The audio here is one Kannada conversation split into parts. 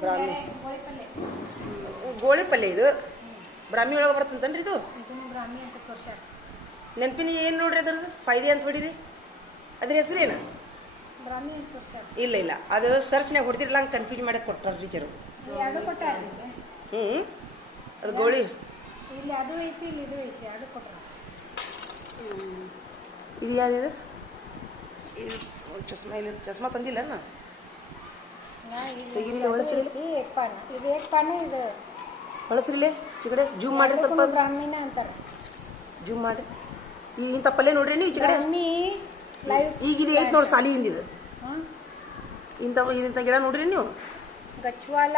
ಬ್ರಾಹ್ಮಿ. ಗೋಳಿ ಪಲ್ಯ ಇದು. ಬ್ರಾಹ್ಮಿ ಒಳಗೆ ಬರ್ತಂತನ್ರಿ ಇದು? ನೆನಪಿನ ಏನು ನೋಡ್ರಿ ಅದ್ರದ್ದು? ಫೈದೆ ಅಂತ ಹೊಡಿರಿ. ಅದ್ರ ಹೆಸರೇನು ಇಲ್ಲ ಇಲ್ಲ. ಅದು ಸರ್ಚ್ನಾಗ ಹೊಡೆದಿರಲ್ಲ ಹಂಗೆ ಕನ್ಫ್ಯೂಸ್ ಮಾಡಿ ಕೊಟ್ಟಾರ ಟೀಚರು ಹ್ಞೂ ಅದು ಗೋಳಿ. ಇಲ್ಲಿ ಅದು ಐತಿ ಇಲ್ಲಿ ಇದು ಯಾವ್ದಿದು ಇದು ಚಸ್ಮಾ ಇಲ್ಲ ಚಸ್ಮಾ ತಂದಿಲ್ಲ ನಾ ತೆಗೀರಿ, ಪಾನ. ಇದು ಏಕ್ ಪಾನ ಇದು ಬಳಸ್ರಿಲೆ ಚಿಕಡೆ ಜೂಮ್ ಮಾಡ್ರಿ ಸ್ವಲ್ಪ. ಎರಡಕ್ಕೂನು ಅಂತಾರೆ. ಜೂಮ್ ಮಾಡ್ರಿ. ಈ ಇಂಥ ಪಲ್ಯ ನೋಡ್ರಿ ನೀವು ಲೈವ್ ಈಗ ಇದು ಐತೆ ನೋಡಿ ಸಾಲಿ ಹಿಂದಿದು. ಇಂಥ ಇಂಥ ಗಿಡ ನೋಡ್ರಿ ನೀವು? ಗಚ್ವಾಲ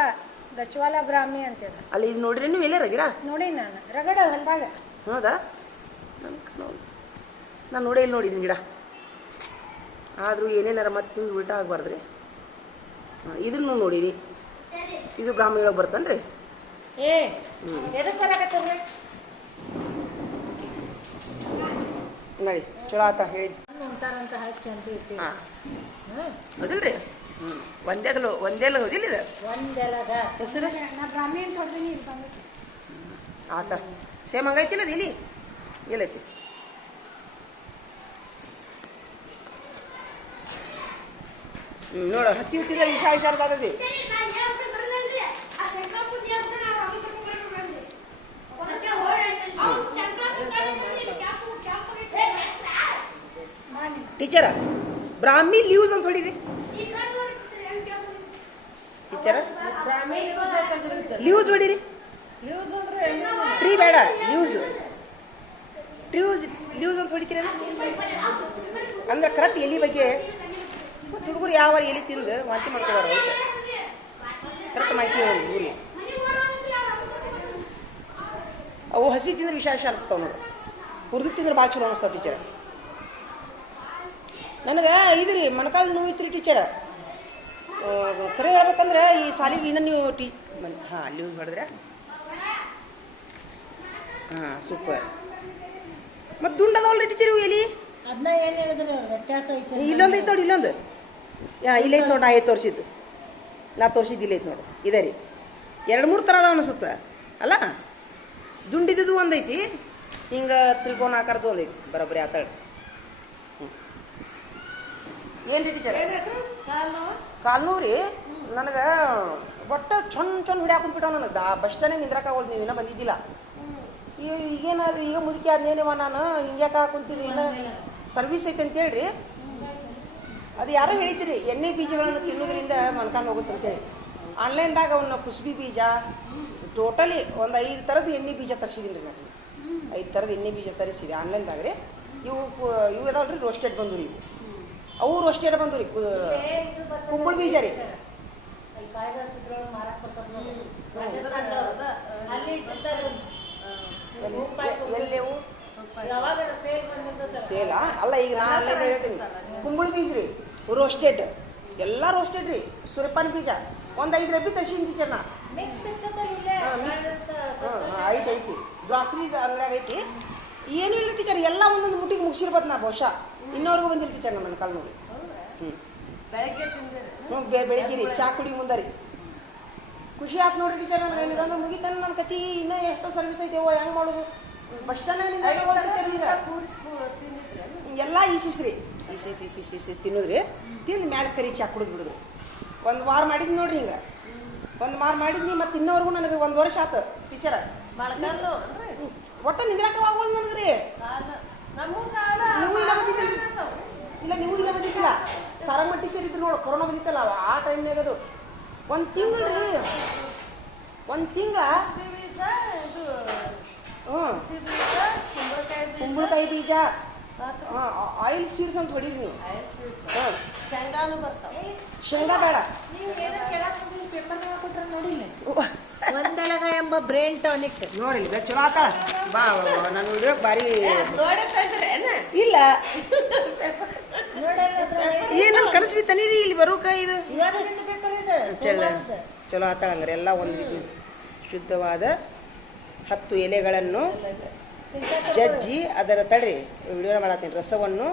ಗಚ್ವಾಲ ಬ್ರಾಹ್ಮಿ ಅಂತೇಳಿ ಅಲ್ಲಿ ಇದು ನೋಡ್ರಿ ನೀವು ಎಲ್ಲಾರ ಗಿಡ? ನೋಡಿ ನಾನು. ರಗಡ ಹೊಲ್ದಾಗ. ಹೌದಾ? ನಾನು ನೋಡಿ ಇಲ್ಲಿ ನೋಡಿದ್ದೀನಿ ಗಿಡ. ಆದರೂ ಏನೇನಾರ ಮತ್ತೆ ಹಿಂಗೆ ಉಲ್ಟಾ ಆಗಬಾರ್ದ್ರಿ. ಇದನ್ನು ನೋಡಿರಿ. ಇದು ಬ್ರಾಹ್ಮಣ ಒಳಗೆ ರೀ ನೋಡಿ ಚಲೋ ಆತ ಹೇಳಿ ಅಂತಾರಂತ ಹಚ್ಚಿ ಅಂತ ಇರ್ತೀವಿ ಹಾಂ. ಹೌದಿಲ್ರಿ? ಹ್ಞೂ ಒಂದೇಗಲು ಒಂದೇಲ ಹೌದಿಲ್ಲ ಇದು ಹೆಸರು ಆತ. ಸೇಮ್ ಹಂಗೈತಿಲ್ಲ ಇಲ್ಲಿ ಎಲ್ಲೈತಿ? ನೋಡು ಹಸಿ ಹೊತ್ತಿಲ್ಲ ವಿಷ ವಿಷ ಆಗ್ತದೆ ಟೀಚರ ಬ್ರಾಹ್ಮಿ ಲೀವ್ಸ್ ಅಂತ ಹೊಡಿರಿ. ಟೀಚರ ಲೀವ್ಸ್ ಹೊಡಿರಿ. ಟ್ರೀ ಬೇಡ ಲೀವ್ಸ್. ಟ್ರೀವ್ಸ್ ಲೀವ್ಸ್ ಅಂತ ಹೊಡಿತೀರ ಅಂದ್ರೆ ಕರೆಕ್ಟ್ ಎಲ್ಲಿ ಬಗ್ಗೆ ಹುಡುಗರು ಯಾವ ಎಲ್ಲಿ ತಿಂದು ವಾಂತಿ ಮಾಡ್ಕೋಬಾರ್ದು ಅಂತ ಕರೆಕ್ಟ್ ಮಾಹಿತಿ ಹೇಳಿ ಊರಿಗೆ ಅವು ಹಸಿ ತಿಂದ್ರೆ ವಿಶೇಷ ಅನಿಸ್ತಾವ ನೋಡು. ಹುರಿದು ತಿಂದ್ರೆ ಭಾಳ ಚಲೋ ಅನಿಸ್ತಾವ ಟೀಚರ್ ನನಗೆ ಇದು ರೀ ಮೊಣಕಾಲು ನೋವು ಇತ್ತು ರೀ ಟೀಚರ್ ಕರೆ ಹೇಳ್ಬೇಕಂದ್ರೆ ಈ ಸಾಲಿಗೆ ಇನ್ನೂ ನೀವು ಟೀ ಹಾಂ ಲೀವ್ ಹೊಡೆದ್ರೆ. ಹಾಂ ಸೂಪರ್ ಮತ್ತು ದುಂಡದವಲ್ರಿ ಟೀಚರ್ ಇವು ಎಲ್ಲಿ ಅದನ್ನ ಏನು ಹೇಳಿದ್ರೆ? ವ್ಯತ್ಯಾಸ ಐತೆ ಇಲ್ಲೊಂದು ಐತೆ ನೋಡಿ ಇಲ್ಲೊಂದು. ಇಲ್ಲೈತೆ ನೋಡಿ ನಾ ಐದು ತೋರಿಸಿದ್ದು. ನಾ ತೋರಿಸಿದ್ದು ಇಲ್ಲೈತೆ ನೋಡು. ಇದೆ ರೀ. ಎರಡು ಮೂರು ಥರ ಅದಾವ ಅನಿಸುತ್ತೆ. ಅಲ್ಲ? ದುಂಡಿದ್ದು ಒಂದೈತಿ ಹಿಂಗೆ ತ್ರಿಕೋನ ಆಕಾರದ್ದು ಒಂದೈತಿ ಬರೋಬ್ಬರಿ ಆತಾಳ ಏನು ರೀ ಟೀಚರ್? ಕಾಲು ನೋವು ರೀ. ನನಗೆ ಒಟ್ಟ ಚೊನ್ ಚೊನ್ ಹಿಡಿಯಾಕ ಬಿಟ್ಟವ ನನಗೆ. ದಾ ಬಸ್ ಸ್ಟ್ಯಾಂಡ್ ನಿಂದ್ರಕ್ಕಾಗೋದು ನೀವು ಇನ್ನೂ ಬಂದಿದ್ದಿಲ್ಲ. ಈಗ ಈಗೇನಾದ್ರು ಈಗ ಮುದುಕಿ ಆದ್ನೇನೇವ ನಾನು ಹಿಂಗ್ಯಾಕ ಕುಂತಿದ್ದೀನಿ ಸರ್ವಿಸ್ ಐತೆ ಅಂತೇಳಿ ಹೇಳ್ರಿ ಅದು ಯಾರೋ ಹೇಳಿದ್ರಿ ಎಣ್ಣೆ ಬೀಜಗಳನ್ನು ತಿನ್ನೋದ್ರಿಂದ ಮೊಣಕಾಲು ಹೋಗುತ್ತೆ ಅಂತೇಳಿ ಆನ್ಲೈನ್ದಾಗ ಅವನ್ನ ಕುಸುಬಿ ಬೀಜ ಟೋಟಲಿ ಒಂದು ಐದು ಥರದ ಎಣ್ಣೆ ಬೀಜ ತರಿಸಿದ್ದೀನಿ ರೀ ನಾನು ಐದು ಥರದ ಎಣ್ಣೆ ಬೀಜ ತರಿಸಿದೆ ಆನ್ಲೈನ್ದಾಗ ರೀ ಇವು ಇವು ಅದಾವಲ್ಲ ರೀ ರೋಸ್ಟೆಡ್ ಬಂದು ರೀ ಅವು ರೋಸ್ಟೆಡ್ ಬಂದು ರೀ ಕುಂಬಳ ಬೀಜ ರೀ ಸೇಲಾ ಅಲ್ಲ ಈಗ ನಾ ಆನ್ಲೈನ್ ಹೇಳ್ತೀನಿ ಕುಂಬಳ ಬೀಜ ರೀ ರೋಸ್ಟೆಡ್ ಎಲ್ಲ ರೋಸ್ಟೆಡ್ ರೀ. ಸೂರ್ಯಪಾನ ಬೀಜ. ಒಂದು ಐದು ರಬ್ಬಿ ತರ್ಸಿನಿ ಜನ ಐತಿ ಐತಿ. ಗ್ರಾಸರಿ ಅಂಗಡಿಯಾಗ ಐತಿ. ಏನು ಇಲ್ಲ ಟೀಚರ್ ಎಲ್ಲ ಒಂದೊಂದು ಮುಟ್ಟಿಗೆ ಮುಗಿಸಿರ್ಬೋದು ನಾ ಬಹುಶಃ. ಇನ್ನೋರ್ಗು ಬಂದಿರಿ ಟೀಚರ್ ನಮ್ಮ ಕಾಲ್ ನೋಡಿ. ಹ್ಞೂ ಬೆಳಿಗ್ಗೆ ರೀ. ಚಾ ಕುಡಿ ಮುಂದರಿ ಖುಷಿ ಆಯ್ತು ನೋಡ್ರಿ ಟೀಚರ್ ನನಗೆ ನನಗಂದ್ರೆ ಮುಗಿತಾನೆ ನನ್ನ ಕತಿ. ಇನ್ನೂ ಎಷ್ಟೋ ಸರ್ವಿಸ್ ಐತೆವೋ ಹೆಂಗೆ ಮಾಡೋದು? ಬಸ್ ಸ್ಟ್ಯಾಂಡ್ ಎಲ್ಲ ಈಸಿಸ್ ಸಿಸಿ ಸಿಸಿ ಈಸಿಸ್ ತಿನ್ನೋದ್ರಿ? ತಿಂದು ಮ್ಯಾಲೆ ಕರಿ ಚಾ ಕುಡಿದು ಬಿಡುದು ಒಂದು ವಾರ ಮಾಡಿದ್ ನೋಡ್ರಿ ಹಿಂಗೆ. ಒಂದು ವಾರ ಮಾಡಿದ್ನಿ ಮತ್ತೆ ಇನ್ನೋವರೆಗೂ ನನಗೆ ಒಂದು ವರ್ಷ ಆತು ಟೀಚರ ಒಟ್ಟ ನಿಂದ್ರಾಕ ಆಗೋದು ನನಗ್ರಿ. ಇಲ್ಲ ನೀವು ಇಲ್ಲ ಬಂದಿದ್ದಿಲ್ಲ. ಸಾರಮ್ಮ ಟೀಚರ್ ಇದ್ರು ನೋಡು ಕೊರೋನಾ ಬಂದಿತ್ತಲ್ಲ ಆ ಟೈಮ್ನಾಗ ಅದು. ಒಂದು ತಿಂಗಳು ರೀ. ಒಂದು ತಿಂಗಳ. ಹ್ಞೂ ಕುಂಬಳಕಾಯಿ ಬೀಜ. ಆಯಿಲ್ ಸೀಡ್ಸ್ ಅಂತ ಹೊಡೀರಿ ನೀವು. ಹಾಂ. ಶೇಂಗಾನು ಬರ್ತಾವ. ಶೇಂಗಾ ಬೇಡ. ಒಂದೆಲಗ ಎಂಬ ಬ್ರೇನ್ ಟಾನಿಕ್ ನೋಡಿ ಇದು ಚಲೋ ಆತ ಬಾ ನನ್ನ ವಿಡಿಯೋ ಭಾರಿ ನೋಡತ್ತಂದ್ರೆ ಇಲ್ಲ. ಏನು ಕನಸು ಬಿತ್ತನಿ ಇಲ್ಲಿ ಬರೋಕ ಇದು? ಚಲೋ. ಚಲೋ ಆತಾಳ ಹಂಗಾರೆ. ಎಲ್ಲ ಒಂದು ರೀತಿ ಶುದ್ಧವಾದ ಹತ್ತು ಎಲೆಗಳನ್ನು ಜಜ್ಜಿ ಅದರ ತಡ್ರಿ. ವಿಡಿಯೋ ಮಾಡತ್ತೀನಿ. ರಸವನ್ನು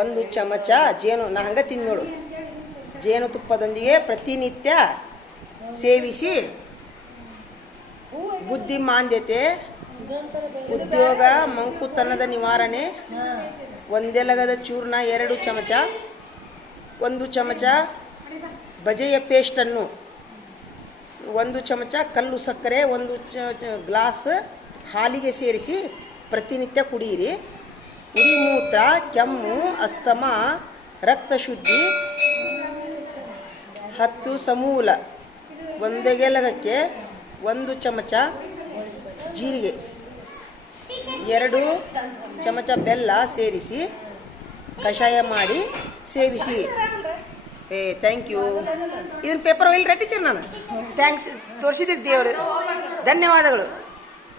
ಒಂದು ಚಮಚ ಜೇನು. ನಾ ಹಂಗೆ ತಿಂದು ನೋಡು. ಜೇನುತುಪ್ಪದೊಂದಿಗೆ ಪ್ರತಿನಿತ್ಯ ಸೇವಿಸಿ ಬುದ್ಧಿಮಾಂದ್ಯತೆ ಮಾಂದ್ಯತೆ ಉದ್ಯೋಗ, ಮಂಕುತನದ ನಿವಾರಣೆ. ಒಂದೆಲಗದ ಚೂರ್ಣ ಎರಡು ಚಮಚ, ಒಂದು ಚಮಚ ಬಜೆಯ ಪೇಸ್ಟನ್ನು, ಒಂದು ಚಮಚ ಕಲ್ಲು ಸಕ್ಕರೆ, ಒಂದು ಗ್ಲಾಸ್ ಹಾಲಿಗೆ ಸೇರಿಸಿ ಪ್ರತಿನಿತ್ಯ ಕುಡಿಯಿರಿ. ಉರಿಮೂತ್ರ ಕೆಮ್ಮು, ಅಸ್ತಮ, ರಕ್ತ ಶುದ್ಧಿ, ಹತ್ತು ಸಮೂಲ. ಒಂದೆಗೆಲಗಕ್ಕೆ ಒಂದು ಚಮಚ ಜೀರಿಗೆ. ಎರಡು ಚಮಚ ಬೆಲ್ಲ ಸೇರಿಸಿ, ಕಷಾಯ ಮಾಡಿ ಸೇವಿಸಿ. ಏ ಥ್ಯಾಂಕ್ ಯು ಇದನ್ನ ಪೇಪರ್ ಒಯ್ಲಿ ಟೀಚರ್ ನಾನು? ಥ್ಯಾಂಕ್ಸ್ ತೋರಿಸಿದ್ರಿ ದೇವರು. ಧನ್ಯವಾದಗಳು.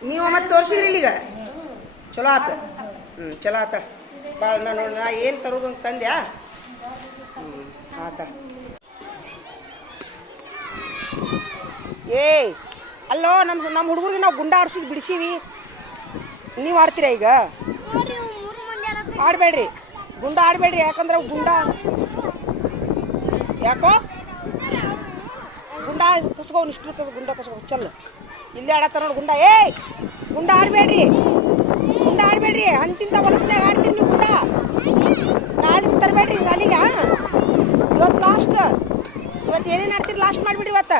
ನೀವು ಮತ್ತೆ ತೋರಿಸಿದ್ರಿ ಇಲ್ಲಿಗ? ಚಲೋ ಆತ. ಹ್ಞೂ ಚಲೋ ಆತ. ಭಾಳ ನಾನು ನಾ ಏನು ತರೋದು ಅಂತ ತಂದ್ಯಾ? ಹ್ಞೂ ಆತ. ಏಯ್, ಅಲ್ಲೋ ನಮ್ಮ ನಮ್ಮ ಹುಡುಗರಿಗೆ ನಾವು ಗುಂಡ ಆಡ್ಸಿದ್ ಬಿಡಿಸೀವಿ. ನೀವು ಆಡ್ತೀರಾ ಈಗ? ಆಡಬೇಡ್ರಿ. ಗುಂಡ ಆಡಬೇಡ್ರಿ, ಯಾಕಂದ್ರೆ ಗುಂಡ ಯಾಕೋ? ಗುಂಡ ಕಸ್ಕೋ ಇಷ್ಟು ಕಸ ಗುಂಡ ಕಸ್ಕೋ ಚಲ್. ಇಲ್ಲೇ ಆಡತ್ತಾರ ನೋಡಿ ಗುಂಡ. ಏಯ್, ಗುಂಡ ಆಡಬೇಡ್ರಿ. ಗುಂಡ ಆಡಬೇಡ್ರಿ. ಅಂತಿಂತ ಹೊಲಸ್ನಾಗ ಆಡ್ತೀನಿ ನೀವು ಗುಂಡ ನಾಳೆ ತರಬೇಡ್ರಿ ಅಲ್ಲಿಗ. ಇವತ್ತು ಲಾಸ್ಟ್ ಇವತ್ತು ಏನೇನು ಆಡ್ತೀರಿ ಲಾಸ್ಟ್ ಮಾಡಿಬಿಡ್ರಿ ಇವತ್ತು.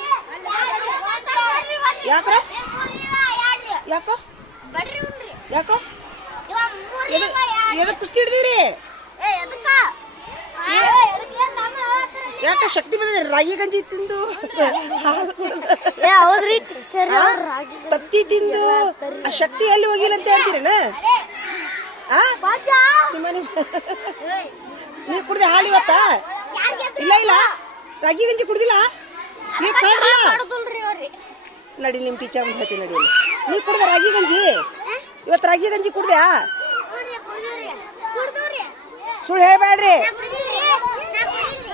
ಯಾಕ್ರ? ಯಾಕೋ? ಯಾಕೋ? ಎದಕ್ ಎದಕ್ಕೆ ಕುಸ್ತಿ ಹಿಡ್ದಿರಿ? ಯಾಕ ಶಕ್ತಿ ಬಂದಿದೆ ರಾಗಿ ಗಂಜಿ ತಿಂದು? ಹಾಲು. ಹೌದ್ರಿ? ತತ್ತಿ ತಿಂದು? ಆ ಶಕ್ತಿ ಎಲ್ಲಿ ಹೋಗಿಲ್ಲ ಅಂತ ಹೇಳ್ತೀರೇನ? ನಿಮ್ಮ ನೀವು ಕುಡ್ದೆ ಹಾಳಿ ಇವತ್ತ? ಇಲ್ಲ ಇಲ್ಲ. ರಾಗಿ ಗಂಜಿ ಕುಡ್ದಿಲ್ಲ? ಕಳ್ರಲ್ಲ ನಡಿ ನಿಮ್ಮ ಟೀಚರ್ ಅಂತ ಹೇಳ್ತೀನಿ ನಡಿ ನೀವು ಕುಡ್ದ ರಾಗಿ ಗಂಜಿ? ಇವತ್ತು ರಾಗಿ ಗಂಜಿ ಕುಡ್ದ್ಯಾ? ಸುಳ್ಳು ಹೇಳ್ಬೇಡ್ರಿ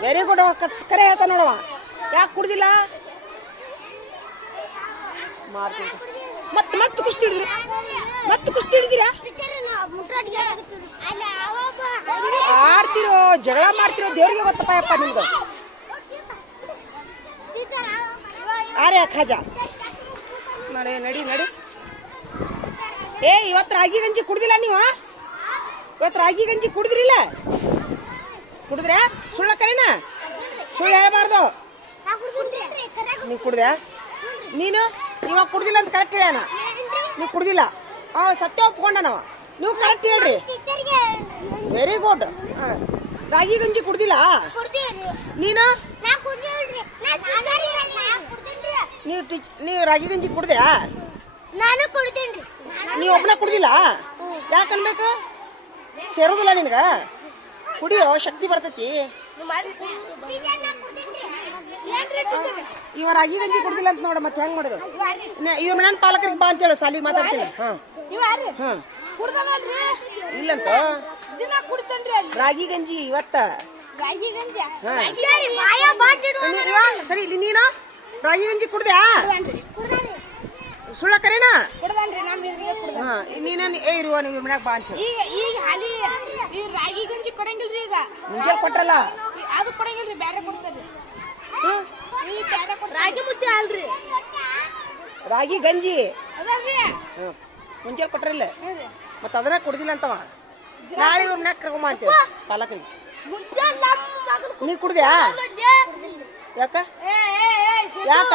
ವೆರಿ ಗುಡ್ ಕರೆ ಹೇಳ್ತಾ ನೋಡವ. ಯಾಕೆ ಕುಡ್ದಿಲ್ಲ? ಮಾಡ್ತೀನಿ. ಮತ್ತೆ ಮತ್ತೆ ಕುಸ್ತಿ ಹಿಡಿದ್ರಿ. ಮತ್ತೆ ಕುಸ್ತಿ ಹಿಡಿದಿರಾ? ಆಡ್ತಿರೋ ಜಗಳ ಮಾಡ್ತಿರೋ ದೇವ್ರಿಗೆ ಗೊತ್ತಪ್ಪ ಯಪ್ಪ ನಿಮ್ದು. ಆರೆ ಖಾಜ. ನಡೆ ನಡಿ ನಡಿ. ಏ ಇವತ್ತು ರಾಗಿ ಗಂಜಿ ಕುಡ್ದಿಲ್ಲ ನೀವು? ಇವತ್ತು ರಾಗಿ ಗಂಜಿ ಕುಡಿದ್ರಿಲ್ಲ? ಕುಡಿದ್ರೆ ಸುಳ್ಳ ಕರೆನ? ಸುಳ್ಳು ಹೇಳಬಾರ್ದು. ನೀವು ಕುಡ್ದೆ ನೀನು? ಇವಾಗ ಕುಡ್ದಿಲ್ಲ ಅಂತ ಕರೆಕ್ಟ್ ಹೇಳ್ಯಾನ? ನೀವು ಕುಡ್ದಿಲ್ಲ. ಅವ ಸತ್ಯ ಒಪ್ಕೊಂಡನವ ನೀವು. ಕರೆಕ್ಟ್ ಹೇಳ್ರಿ. ವೆರಿ ಗುಡ್ ರಾಗಿ ಗಂಜಿ ಕುಡ್ದಿಲ್ಲ? ನೀನು? ನೀವು ಟೀಚ್ ನೀವು ರಾಗಿ ಗಂಜಿ ಕುಡ್ದ್ಯಾ? ನಾನು ಕುಡ್ತೀನಿ ನೀವು ಒಬ್ಬನೇ ಕುಡ್ದಿಲ್ಲ? ಯಾಕನ್ಬೇಕು ಸೇರೋದಿಲ್ಲ ನಿನಗ? ಕುಡಿಯೋ ಶಕ್ತಿ ಬರ್ತೈತಿ. ಇವ ರಾಗಿ ಗಂಜಿ ಕುಡ್ದಿಲ್ಲ ಅಂತ ನೋಡ ಮತ್ತೆ ಹೆಂಗ್ ಮಾಡೋದು? ಇವ್ರ ಮನೆ ಪಾಲಕರಿಗೆ ಬಾ ಅಂತೇಳು ಸಾಲಿ ಮಾತಾಡ್ತೀನಿ. ಹಾ. ಇಲ್ಲಂತ? ರಾಗಿ ಗಂಜಿ ಇವತ್ತ? ಸರಿ ಇಲ್ಲಿ ನೀನು? ರಾಗಿ ಗಂಜಿ ಕುಡ್ದ್ಯಾ? ಸುಳ್ಳ ಕರೇನಾ? ಹಾ ನೀನ ಏ ಇರುವ ನೀವು ಮನ್ಯಾಗ ಬಾ ಅಂತ ಈಗ ಈಗ ಹಾಲಿ ಈ ರಾಗಿ ಗಂಜಿ ಕೊಡಂಗಿಲ್ರಿ ಈಗ. ಮುಂಜಾನೆ ಕೊಟ್ರಲ್ಲ? ಅದು ಕೊಡಂಗಿಲ್ರಿ ಬ್ಯಾರೆ ಕೊಡ್ತಾರ್ರಿ ಈ ಬ್ಯಾರೆ ರಾಗಿ ಮುದ್ದೆ ಅಲ್ರಿ. ರಾಗಿ ಗಂಜಿ? ಅದಲ್ರಿ. ಮುಂಜಾನೆ ಕೊಟ್ರಿಲ್ಲ? ಮತ್ತೆ ಅದನ್ನ ಕುಡ್ದಿಲ್ಲ ಅಂತವ? ನಾಳೆ ಇವ್ರ ಮನ್ಯಾಗ ಕರ್ಕೊಂಬ ಅಂತೀವಿ ನಮ್ಮ ನೀ ಕುಡ್ದ್ಯಾ? ಯಾಕ. ಯಾಕ?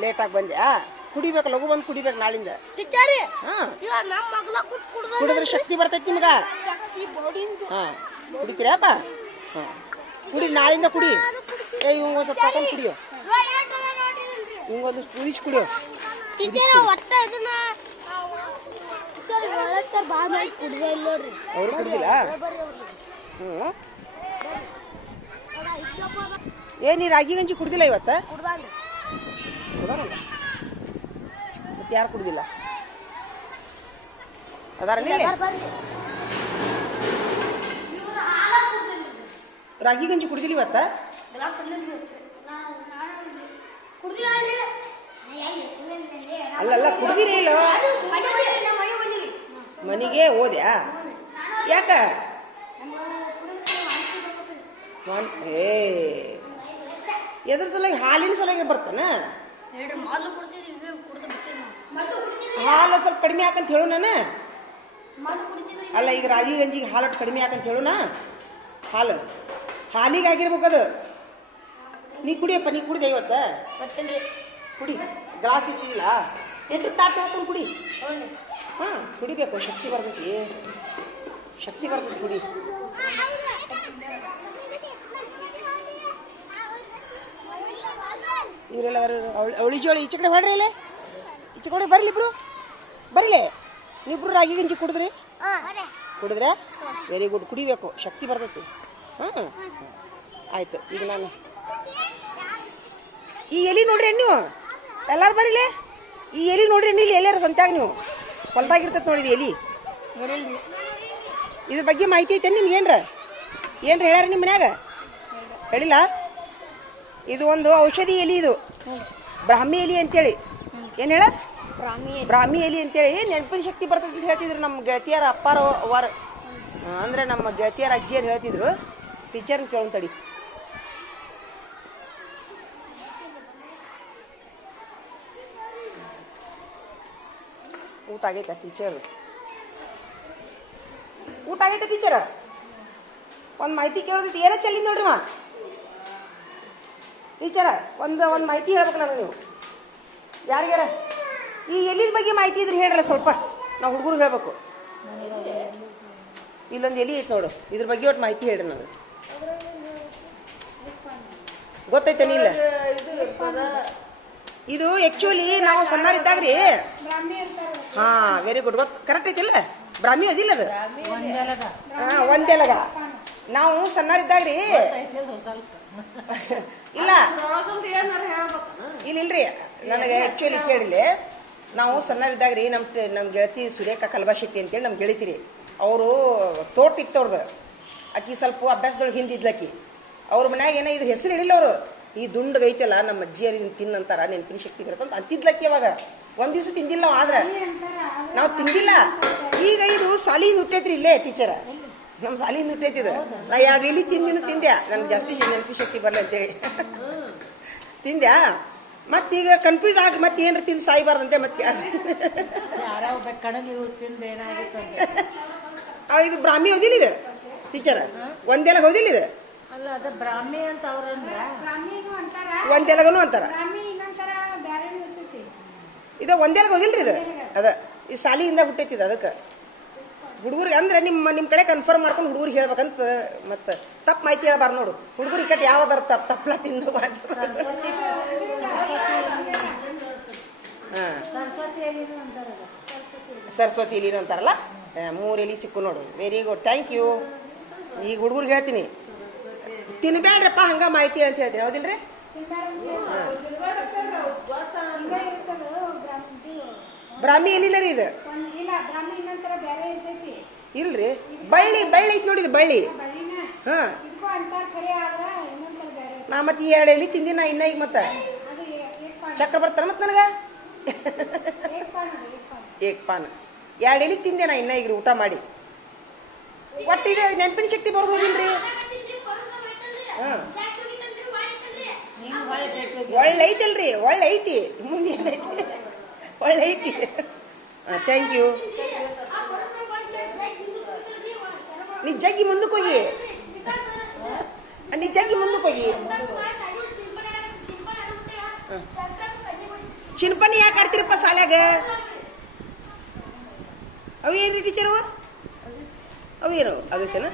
ಲೇಟಾಗಿ ಬಂದ್ಯಾ ಕುಡಿಬೇಕು ಲಘು ಬಂದು ಕುಡಿಬೇಕು ನಾಳಿಂದ. ಟೀಚರ್ ಹಾ. ಇವ ನಮ್ಮ ಮಗಳ ಕೂತ್ ಕುಡ್ದ ಕುಡಿದ್ರೆ ಶಕ್ತಿ ಬರ್ತೈತಿ ನಿಮ್ಗ? ಶಕ್ತಿ ಬಾಡಿಂದ. ಹಾಂ. ಕುಡಿತೀರಪ್ಪ? ಹಾ. ಕುಡಿ ನಾಳಿಂದ ಕುಡಿ. ಏ ಇವಂಗ ಒಂದ್ ಸ್ವಲ್ಪ ಹಾಕೊಂಡು ಕುಡಿಯೋ. ಹಿಂಗೊಂದು ಕುಡಿಸ್ ಕುಡಿಯೋ. ಟೀಚರ್ ಒಟ್ಟ ಇದನ್ನ ಅವರು ಕುಡ್ದಿಲ್ಲ? ಹ್ಞೂ ಏ ನೀ ರಾಗಿ ಗಂಜಿ ಕುಡ್ದಿಲ್ಲ ಇವತ್ತ? ಕುಡೋರಲ್ಲ ಮತ್ತೆ ಯಾರು ಕುಡ್ದಿಲ್ಲ? ಅದಾರ ರಾಗಿ ಗಂಜಿ ಕುಡ್ದಿಲ್ಲ ಇವತ್ತ? ಅಲ್ಲಲ್ಲ ಕುಡ್ದಿರಿ ಇಲ್ಲ ಮನೆಗೆ ಓದ್ಯಾ ಯಾಕ? ನಾನ್- ಏ ಎದ್ರ ಸಲುವಾಗಿ ಹಾಲಿನ ಸಲುವಾಗಿ ಬರ್ತಾನ? ಹಾಲು ಸ್ವಲ್ಪ ಕಡಿಮೆ ಹಾಕಂತ ಹೇಳು ನಾನು. ಅಲ್ಲ ಈಗ ರಾಗಿ ಗಂಜಿಗೆ ಹಾಲು ಅಷ್ಟ್ ಕಡಿಮೆ ಹಾಕಂತ ಹೇಳುನ ಹಾಲು. ಹಾಲಿಗೆ ಆಗಿರ್ಬೇಕು ಅದು. ನೀ ಕುಡಿಯಪ್ಪ ನೀ ಕುಡಿದೆ ಇವತ್ತ? ಕುಡಿ. ಗ್ಲಾಸ್ ಇದ್ದಿಲ್ಲ ಎಂಟು ತಾಟ್ ಹಾಕೊಂಡು ಕುಡಿ. ಹಾಂ ಕುಡಿಬೇಕು. ಶಕ್ತಿ ಬರ್ತೈತಿ. ಶಕ್ತಿ ಬರ್ತೈತಿ ಕುಡಿ. ಇವರೆಲ್ಲ ಅವಳಿ ಜೋಳಿ ಈಚೆ ಕಡೆ ಹೊಡ್ರಿ ಇಲ್ಲಿ. ಈಚೆ ಕಡೆ ಬರ್ಲಿ ಇಬ್ರು. ಬರಲಿ ನೀವಿಬ್ರು ರಾಗಿ ಗಂಜಿ ಕುಡಿದ್ರಿ? ಕುಡಿದ್ರೆ? ವೆರಿ ಗುಡ್ ಕುಡಿಬೇಕು. ಶಕ್ತಿ ಬರ್ತೈತಿ. ಹಾಂ ಆಯ್ತು ಈಗ ನಾನು. ಈ ಎಲಿ ನೋಡ್ರಿ ನೀವು ಎಲ್ಲಾರು ಬರೀಲೆ ಈ ಎಲಿ ನೋಡ್ರಿ ಇಲ್ಲಿ ಎಲ್ಲಾರು ಸಂತ್ಯಾಗ ನೀವು. ಹೊಲ್ದಾಗಿರ್ತೈತೆ ನೋಡಿದ ಎಲಿ. ಇದ್ರ ಬಗ್ಗೆ ಮಾಹಿತಿ ಐತೆ ನಿಮ್ಗೆ ಏನ್ರ? ಏನ್ರ ಹೇಳ್ಯಾರ ನಿಮ್ಮ ಮನ್ಯಾಗ? ಹೇಳಿಲ್ಲ? ಇದು ಒಂದು ಔಷಧಿ ಎಲಿ ಇದು. ಬ್ರಾಹ್ಮಿ ಎಲಿ ಅಂತೇಳಿ. ಏನು ಹೇಳ? ಬ್ರಾಹ್ಮಿ ಎಲಿ. ಅಂತೇಳಿ. ನೆನಪಿನ ಶಕ್ತಿ ಬರ್ತದೆ ಅಂತ ಹೇಳ್ತಿದ್ರು ನಮ್ಮ ಗೆಳತಿಯರ ಅಪ್ಪಾರ ವಾರ ಅಂದ್ರೆ ನಮ್ಮ ಗೆಳತಿಯರ ಅಜ್ಜಿಯರು ಹೇಳ್ತಿದ್ರು? ಟೀಚರ್ನ ಕೇಳೋಂತಡಿ ಊಟ ಆಗೈತ ಟೀಚರ್ ಊಟ ಆಗೈತ ಟೀಚರ್ ಒಂದು ಮಾಹಿತಿ ಕೇಳೋದಿತ್ತು ಏನೋ ಚೆಲ್ಲಿ ನೋಡ್ರಿ ಮಾ? ಟೀಚರ ಒಂದು ಒಂದು ಮಾಹಿತಿ ಹೇಳ್ಬೇಕು ನಾನು ನೀವು. ಯಾರಿಗಾರ? ಈ ಎಲ್ಲಿದ ಬಗ್ಗೆ ಮಾಹಿತಿ ಇದ್ರೆ ಹೇಳ್ರಲ್ಲ ಸ್ವಲ್ಪ. ನಾವು ಹುಡುಗರು ಹೇಳ್ಬೇಕು. ಇಲ್ಲೊಂದು ಎಲಿ ಐತೆ ನೋಡು. ಇದ್ರ ಬಗ್ಗೆ ಒಟ್ಟು ಮಾಹಿತಿ ಹೇಳ್ರಿ ನನಗೆ. ಗೊತ್ತೈತೆ ಇಲ್ಲ ಇದು ಆ್ಯಕ್ಚುಲಿ ನಾವು ಸಣ್ಣರಿದ್ದಾಗ್ರಿ ಹಾಂ ವೆರಿ ಗುಡ್ ಗೊತ್ತು ಕರೆಕ್ಟ್ ಐತಿಲ್ಲ ಬ್ರಾಹ್ಮಿ ಅದಿಲ್ಲ ಅದು? ಒಂದೆಲಗ. ಹಾ ಒಂದೆಲಗ. ನಾವು ಸಣ್ಣರಿದ್ದಾಗ ರೀ ಇಲ್ಲ. ಇಲ್ಲ ಇಲ್ರಿ ನನಗೆ ಆ್ಯಕ್ಚುಲಿ ಕೇಳಿಲ್ಲ. ನಾವು ಸಣ್ಣರಿದ್ದಾಗ್ರಿ ನಮ್ಮ ಟ- ನಮ್ಮ ಗೆಳತಿ ಸುರೇಖ ಕಲ್ಬಾಶೆಟ್ಟಿ ಅಂತೇಳಿ ನಮ್ಮ ಗೆಳತಿರಿ ಅವರು ತೋಟ ಇತ್ತು ಅವ್ರದ್ದು ಆಕಿ ಸ್ವಲ್ಪ ಅಭ್ಯಾಸದೊಳಗೆ ಹಿಂದಿದ್ಲಕ್ಕಿ ಅವ್ರ ಮನ್ಯಾಗ ಏನೋ ಇದು ಹೆಸರು ಹಿಡಿಲ್ಲ ಅವರು. ಈ ದುಂಡು ಗೈತಲ್ಲ ನಮ್ಮ ಅಜ್ಜಿಯರಿ ತಿನ್ನಂತಾರ ನೆನಪಿನ ಶಕ್ತಿ ಬರುತ್ತೆ ಅಂತ ಅಂತಿದ್ಲಕ್ಕಿ ಅವಾಗ. ಒಂದ್ ದಿವಸ ತಿಂದಿಲ್ಲ ಆದ್ರೆ. ನಾವು ತಿಂದಿಲ್ಲ. ಈಗ ಇದು ಸಾಲಿ ಹುಟ್ಟೈತ್ರಿ ಇಲ್ಲೇ ಟೀಚರ ನಮ್ಮ ಸಾಲಿ ಹುಟ್ಟೈತಿ ಇದು. ನಾ ಎರಡು ಇಲ್ಲಿ ತಿಂದಿನ ತಿಂದ್ಯಾ? ನನ್ಗೆ ಜಾಸ್ತಿ ನೆನಪಿ ಶಕ್ತಿ ಬರಲ್ಲ ಅಂತೇಳಿ. ತಿಂದ್ಯಾ? ಮತ್ತೀಗ ಕನ್ಫ್ಯೂಸ್ ಆಗಿ ಮತ್ತೆ ಏನ್ರ ತಿಂದು ಸಾಯ್ಬಾರ್ದಂತೆ ಮತ್ತೆ ಯಾರೋ? ಇದು ಬ್ರಾಹ್ಮಿ ಹೋದಿಲ್ಲ ಇದು ಟೀಚರ್ ಒಂದೆಲ ಹೋದಿಲ್ಲ ಇದು? ಅಲ್ಲ ಅದು ಬ್ರಾಹ್ಮಿ ಅಂತ ಅವ್ರಂದ್ರ ಒಂದೆಲಗನು ಅಂತಾರ? ಇದು ಒಂದೆಲಗ ಹೋದಿಲ್ರಿ ಇದು? ಅದ ಈ ಸಾಲಿಯಿಂದ ಹುಟ್ಟೈತಿದ ಇದು ಅದಕ್ಕೆ. ಹುಡುಗರಿಗೆ ಅಂದ್ರೆ ನಿಮ್ಮ ನಿಮ್ಮ ಕಡೆ ಕನ್ಫರ್ಮ್ ಮಾಡ್ಕೊಂಡು ಹುಡುಗರಿಗೆ ಹೇಳ್ಬೇಕಂತ ಮತ್ತೆ ತಪ್ಪು ಮಾಹಿತಿ ಹೇಳ್ಬಾರ್ದು ನೋಡು. ಹುಡುಗರಿಗೆ ಕಟ್ ಯಾವ್ದಾರ ತಪ್ಪು ತಪ್ಪಲ ತಿಂದು. ಸರಸ್ವತಿ ಎಲಿನ ಅಂತಾರಲ್ಲ? ಮೂರು ಎಲಿ ಸಿಕ್ಕು ನೋಡು. ವೆರಿ ಗುಡ್ ಥ್ಯಾಂಕ್ ಯು ಈಗ ಹುಡುಗರಿಗೆ ಹೇಳ್ತೀನಿ. ತಿನ್ಬೇಡ್ರಪ್ಪ ಹಂಗ ಮಾಹಿತಿ ಅಂತ ಹೇಳ್ತೀನಿ. ಹೌದಿಲ್ರಿ? ಬ್ರಾಹ್ಮಿ ಎಲಿನ ರೀ ಇದು. ಇಲ್ರಿ? ಬಳ್ಳಿ ಬಳ್ಳಿ ಐತಿ ನೋಡಿ ಇದು ಬಳ್ಳಿ. ಹಾ. ನಾ ಮತ್ತೆ ಈ ಎರಡು ಎಲ್ಲಿ ತಿಂದಿನ ಇನ್ನ ಈಗ ಮತ್ತೆ. ಚಕ್ರ ಬರ್ತಾರ ಮತ್ತೆ ನನಗ? ಏಕ್ ಪಾನ್ ಎರಡು ಎಲ್ಲಿ ತಿಂದೆ ನಾ ಇನ್ನ ಈಗ ಊಟ ಮಾಡಿ. ಒಟ್ಟು ಇದು ನೆನಪಿನ ಶಕ್ತಿ ಬರ್ಬೋದಿಲ್ರಿ ಹಾಂ. ಒಳ್ಳೆ ಐತಲ್ರಿ, ಒಳ್ಳೆ ಐತಿ. ಮುಂದೆ ಒಳ್ಳೆ ಐತಿ. ಥ್ಯಾಂಕ್ ಯು ನೀ ಜಗ್ಗಿ ಮುಂದಕ್ಕೆ ಹೋಗಿ. ನೀ ಜಗ್ಗಿ ಮುಂದಕ್ಕೆ ಹೋಗಿ. ಚಿನ್ಪನಿ ಯಾಕೆ ಆಡ್ತೀರಪ್ಪ ಸಾಲ್ಯಾಗ? ಅವು ಏನು ಟೀಚರ್ ಅವ? ಏನು ಅಗಸನ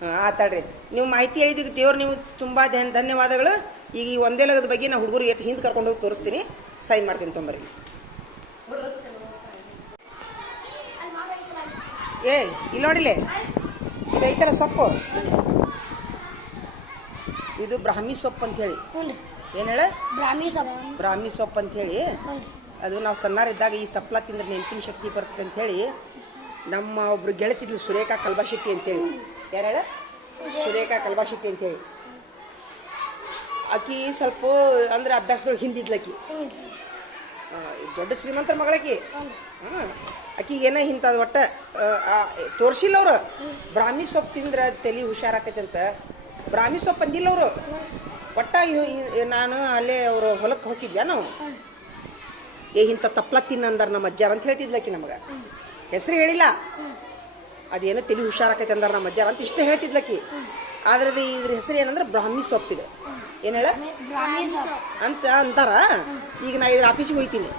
ಹಾಂ ಆತಾಡ್ರಿ ನೀವು ಮಾಹಿತಿ ಹೇಳಿದ್ದಕ್ಕೆ ದೇವ್ರು ನೀವು ತುಂಬ ಧನ್ಯವಾದಗಳು. ಈಗ ಈ ಒಂದೇ ಲಗದ ಬಗ್ಗೆ ನಾ ಹುಡುಗರು ಎಷ್ಟು ಹಿಂದೆ ಕರ್ಕೊಂಡು ಹೋಗಿ ತೋರಿಸ್ತೀನಿ. ಸೈನ್ ಮಾಡ್ತೀನಿ ತೊಂಬರಿ ಏ, ಇಲ್ಲಿ ನೋಡಿಲೆ? ಇದು ಐತರ ಸೊಪ್ಪು? ಇದು ಬ್ರಾಹ್ಮಿ ಸೊಪ್ಪು ಅಂತ ಹೇಳಿ ಏನ್ ಹೇಳ? ಬ್ರಾಹ್ಮಿ ಸೊಪ್ಪು. ಬ್ರಾಹ್ಮಿ ಸೊಪ್ಪು ಅಂತ ಹೇಳಿ ಅದು ನಾವು ಸಣ್ಣರಿದ್ದಾಗ ಈ ತಪ್ಪಲ ತಿಂದ್ರೆ ನೆನಪಿನ ಶಕ್ತಿ ಬರ್ತದೆ ಅಂತೇಳಿ ನಮ್ಮ ಒಬ್ರು ಗೆಳತಿದ್ಲು ಸುರೇಖಾ ಕಲ್ಬಾಶೆಟ್ಟಿ ಅಂತೇಳಿ ಯಾರು ಹೇಳ? ಸುರೇಖಾ ಕಲ್ಬಾಶೆಟ್ಟಿ ಅಂತೇಳಿ ಆಕಿ ಸ್ವಲ್ಪ ಅಂದ್ರೆ ಅಭ್ಯಾಸದೊಳಗೆ ಹಿಂದಿದ್ಲಕಿ ಹ್ಞೂ. ದೊಡ್ಡ ಶ್ರೀಮಂತರ ಮಗಳಕಿ ಹಾಂ ಆಕಿಗೆ ಏನ ಇಂಥದ್ದು ಒಟ್ಟ ತೋರ್ಸಿಲ್ಲವ್ರು ತೋರ್ಸಿಲ್ಲ ಅವರು ಬ್ರಾಹ್ಮಿ ಸೊಪ್ಪು ತಿಂದ್ರೆ ತಲೆ ಹುಷಾರಾಕೈತೆ ಅಂತ ಬ್ರಾಹ್ಮಿ ಸೊಪ್ಪು ಅಂದಿಲ್ಲ ಅವರು ಒಟ್ಟ ಇವ್- ಇವ್- ನಾನು ಅಲ್ಲೇ ಅವರು ಹೊಲಕ್ಕೆ ಹೋಗಿದ್ವಿ ನಾವು? ಏ ಇಂಥ ತಪ್ಪಲ ತಿನ್ನ ಅಂದಾರ ನಮ್ಮ ಅಜ್ಜಾರ ಅಂತ ಹೇಳ್ತಿದ್ಲಕಿ ನಮಗೆ. ಹೆಸರು ಹೇಳಿಲ್ಲ. ಅದೇನೋ ತಲೆ ಹುಷಾರಾಕೈತೆ ಅಂದಾರ ನಮ್ಮ ಅಜ್ಜಾರ ಅಂತ ಇಷ್ಟ ಹೇಳ್ತಿದ್ಲಕಿ ಆದ್ರೆ ಇದ್ರ ಹೆಸರು ಏನಂದ್ರೆ ಬ್ರಾಹ್ಮಿ ಸೊಪ್ಪಿದೆ ಏನು ಹೇಳ? ಅಂತ ಅಂತಾರ ಈಗ ನಾ ಇದ್ರ ಆಫೀಸಿಗೆ ಹೋಗ್ತೀನಿ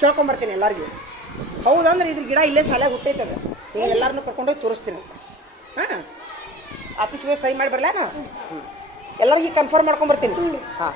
ಕೇಳ್ಕೊಂಬರ್ತೀನಿ ಎಲ್ಲರಿಗೂ. ಹೌದಂದ್ರೆ ಇದ್ರ ಗಿಡ ಇಲ್ಲೇ ಸಾಲಾಗ ಹುಟ್ಟೈತದ ನೀವು ಎಲ್ಲರನ್ನೂ ಕರ್ಕೊಂಡೋಗಿ ತೋರಿಸ್ತೀನಿ. ಹಾಂ? ಆಫೀಸ್ಗೆ ಸೈ ಮಾಡಿ ಬರ್ಲಾ ಎಲ್ಲರಿಗೂ ಕನ್ಫರ್ಮ್ ಮಾಡ್ಕೊಂಬರ್ತೀನಿ ಹಾಂ.